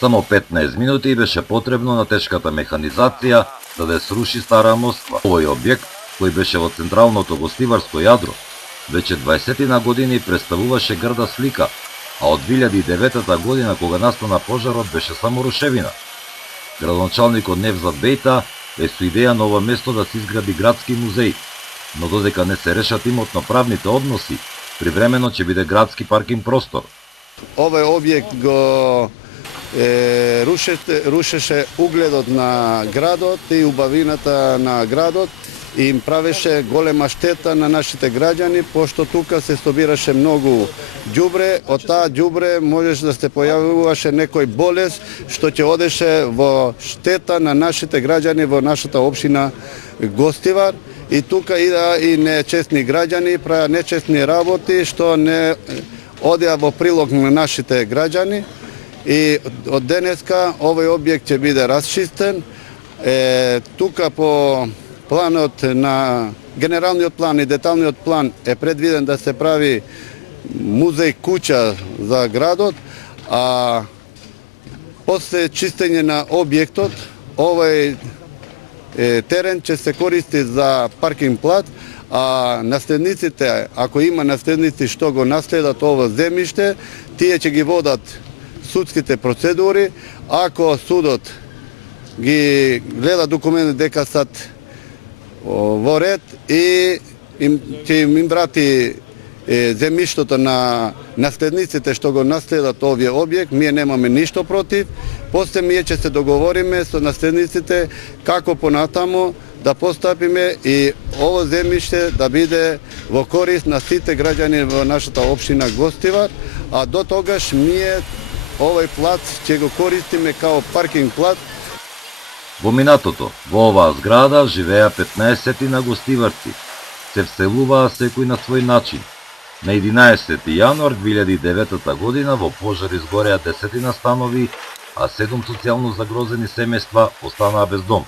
Само 15 минути беше потребно на тешката механизација за да сруши Стара Москва. Овој објект, кој беше во централното гостиварско јадро, веќе 20 на години представуваше грда слика, а од 2009 година, кога настана пожарот, беше само рушевина. Градоначалникот Невзат Бејта е со идеја на ова место да се изгради градски музеј, но додека не се решат имотно-правните односи, привремено ќе биде градски паркинг простор. Овој објект го рушеше угледот на градот и убавината на градот и им правеше голема штета на нашите граѓани, пошто тука се собираше многу ѓубре, од таа ѓубре можеше да се појавуваше некој болест што ќе одеше во штета на нашите граѓани во нашата општина Гостивар. И тука идеа и нечестни граѓани, правеа нечестни работи што не одеа во прилог на нашите граѓани. И од денеска овој објект ќе биде расчистен. Тука по планот на генералниот план и деталниот план е предвиден да се прави музеј куќа за градот, а после чистење на објектот овој терен ќе се користи за паркинг плат, а наследниците, ако има наследници што го наследат ово земјиште, тие ќе ги водат судските процедури. Ако судот ги гледа документи дека сат во ред и ќе им врати земјиштето на наследниците што го наследат овие објект, ние немаме ништо против. После ние ќе се договориме со наследниците како понатаму да постапиме и ово земјиште да биде во корист на сите граѓани во нашата општина Гостивар, а до тогаш ние овој плац ќе го користиме као паркинг плац. Во минатото, во оваа зграда живеа 15 на гостиварци. Се вселуваа секој на свој начин. На 11 јануар 2009 година во пожар изгореа 10 станови, а 7 социјално загрозени семејства останаа без дом.